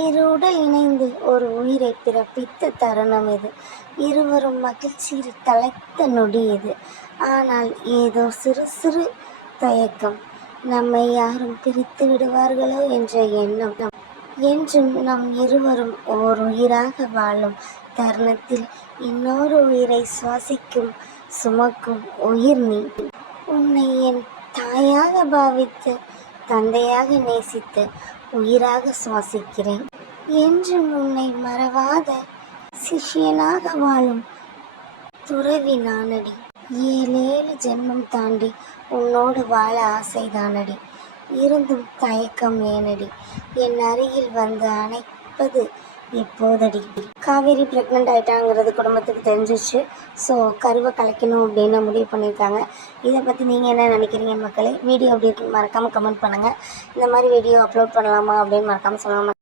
இரு உடல் இணைந்து ஒரு உயிரை பிறப்பித்த தருணம் இது. இருவரும் மகிழ்ச்சியில் தலைத்த நொடி இது. ஆனால் ஏதோ சிறு சிறு தயக்கம். நம்மை யாரும் பிரித்து விடுவார்களோ என்ற எண்ணம். என்றும் நம் இருவரும் ஓர் உயிராக வாழும் தருணத்தில் இன்னொரு உயிரை சுவாசிக்கும் சுமக்கும் உயிர் நீ. உன்னை என் தாயாக பாவித்து, தந்தையாக நேசித்து, உயிராக சுவாசிக்கிறேன். என்றும் உன்னை மறவாத சிஷ்யனாக வாழும் துறவி நானடி. 7 ஜென்மம் தாண்டி உன்னோடு வாழ ஆசைதானடி. இருந்தும் தயக்கம் ஏனடி? என் அருகில் வந்து அணைப்பது எப்போதடி? காவேரி ப்ரெக்னென்ட் ஆகிட்டாங்கிறது குடும்பத்துக்கு தெரிஞ்சிச்சு. ஸோ கருவை கலைக்கணும் அப்படின்னு முடிவு பண்ணியிருக்காங்க. இதை பற்றி நீங்கள் என்ன நினைக்கிறீங்க மக்களே? வீடியோ எப்படி இருக்குன்னு மறக்காமல் கமெண்ட் பண்ணுங்கள். இந்த மாதிரி வீடியோ அப்லோட் பண்ணலாமா அப்படின்னு மறக்காமல் சொல்லலாம்.